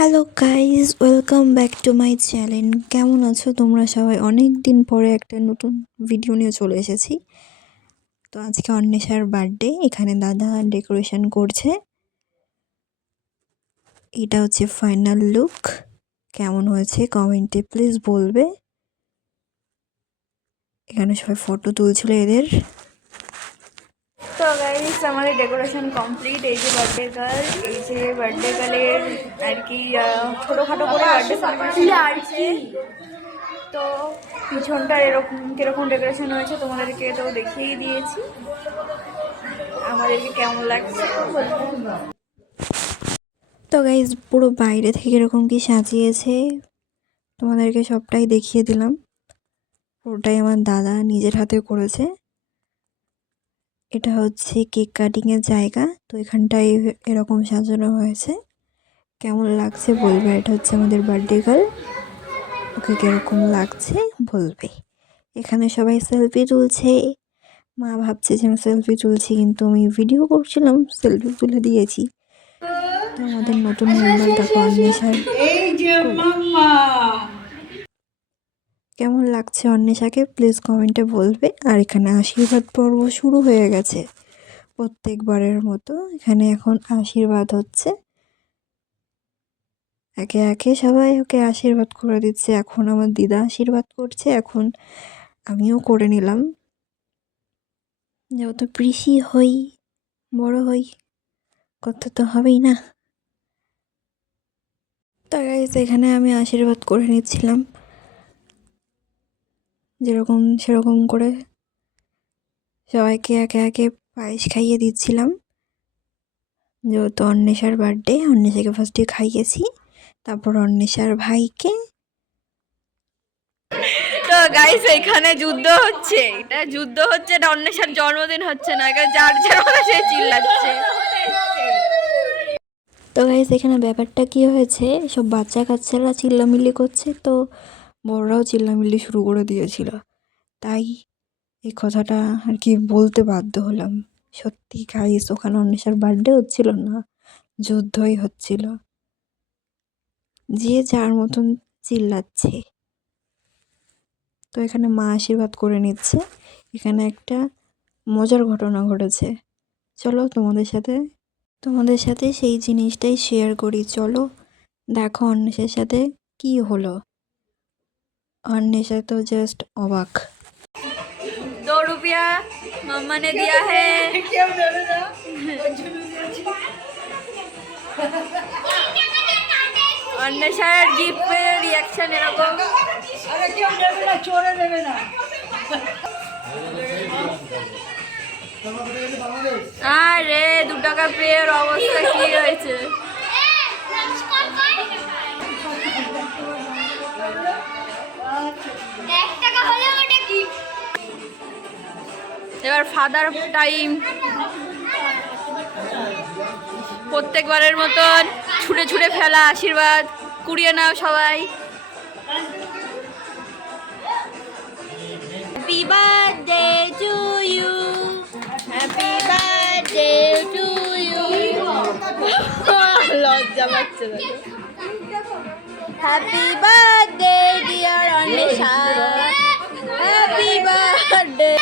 Hello guys, welcome back to my channel. কেমন আছো তোমরা সবাই? অনেক দিন পরে একটা নতুন ভিডিও নিয়ে চলে এসেছি। তো আজকে অন্বেষার বার্থডে, এখানে দাদা ডেকোরেশন করছে। এটা হচ্ছে ফাইনাল লুক। কেমন হয়েছে কমেন্টে প্লিজ বলবে। এখানে সবাই ফটো তুলছিল এদের। তো গাইজ আমাদের ডেকোরেশন কমপ্লিট। এই যে বার্থডে গার্ল, এই যে বার্থডে গার্লের আর কি ছোটোখাটো করে বার্থডে সেলিব্রেশন আর কি। তো পিছনটা এরকম কিরকম ডেকোরেশন হয়েছে তোমাদেরকে তো দেখিয়েই দিয়েছি। আমাদেরকে কেমন লাগছে তো গাইজ, পুরো বাইরে থেকে এরকম কি সাজিয়েছে তোমাদেরকে সবটাই দেখিয়ে দিলাম। পুরোটাই আমার দাদা নিজের হাতে করেছে। এটা হচ্ছে কেক কাটিংয়ের জায়গা, তো এখানটায় এরকম সাজানো হয়েছে। কেমন লাগছে বলবে। এটা হচ্ছে আমাদের বার্থডে গার্ল, ওকে কীরকম লাগছে বলবে। এখানে সবাই সেলফি তুলছে। মা ভাবছে যে আমি সেলফি তুলছি, কিন্তু আমি ভিডিও করছিলাম, সেলফি তুলে দিয়েছি। তো আমাদের নতুন মেম্বার দেখো অন্বেষার। কেমন লাগছে অন্বেষাকে প্লিজ কমেন্টে বলবে। আর এখানে আশীর্বাদ পর্ব শুরু হয়ে গেছে প্রত্যেকবারের মতো। এখানে এখন আশীর্বাদ হচ্ছে, একে একে সবাই ওকে আশীর্বাদ করে দিচ্ছে। এখন আমার দিদা আশীর্বাদ করছে, এখন আমিও করে নিলাম, যেহেতু পিসি হই, বড় হই, করতে তো হবেই না। তো গাইস, এখানে আমি আশীর্বাদ করে নিচ্ছিলাম যেরকম সেরকম করে। সবাইকে একে একে পায়েস খাইয়ে দিচ্ছিলাম, যেহেতু অন্বেষার বার্থডে। অন্বেষাকে ফার্স্টে খাইয়েছি, তারপর অন্বেষার ভাইকে। তো গাইস, এখানে যুদ্ধ হচ্ছে। এটা যুদ্ধ হচ্ছে, এটা অন্বেষার জন্মদিন হচ্ছে না, যার যার মতো সে চিল্লাচ্ছে। তো গাইস, এখানে ব্যাপারটা কি হয়েছে, সব বাচ্চা কাচ্চারা চিল্লামিল্লি করছে, তো বড়রাও চিল্লামিল্লি শুরু করে দিয়েছিল। তাই এই কথাটা আর কি বলতে বাধ্য হলাম। সত্যি গাইস, ওখানে অন্বেষার বার্থডে হচ্ছিল না, যুদ্ধই হচ্ছিল। যে যার মতন চিল্লাচ্ছে। তো এখানে মা আশীর্বাদ করে নিচ্ছে। এখানে একটা মজার ঘটনা ঘটেছে, চলো তোমাদের সাথে সেই জিনিসটাই শেয়ার করি। চলো দেখো অন্বেষার সাথে কি হলো। অন্বেষা তো জাস্ট অবাক। 2 रुपया मम्मा ने दिया है। অন্বেষার গিফটের রিয়াকশন এরকম। আরে 2 টাকা পেয়ে অবস্থা কি হয়েছে। এবার ফাদার টাইম। প্রত্যেকবারের মতন ছুটে ছুটে ফেলা আশীর্বাদ কুড়িয়ে নাও সবাই। Happy birthday to you, happy birthday to you. লজ্জা পাচ্ছে। Happy birthday dear Anwesha, happy birthday.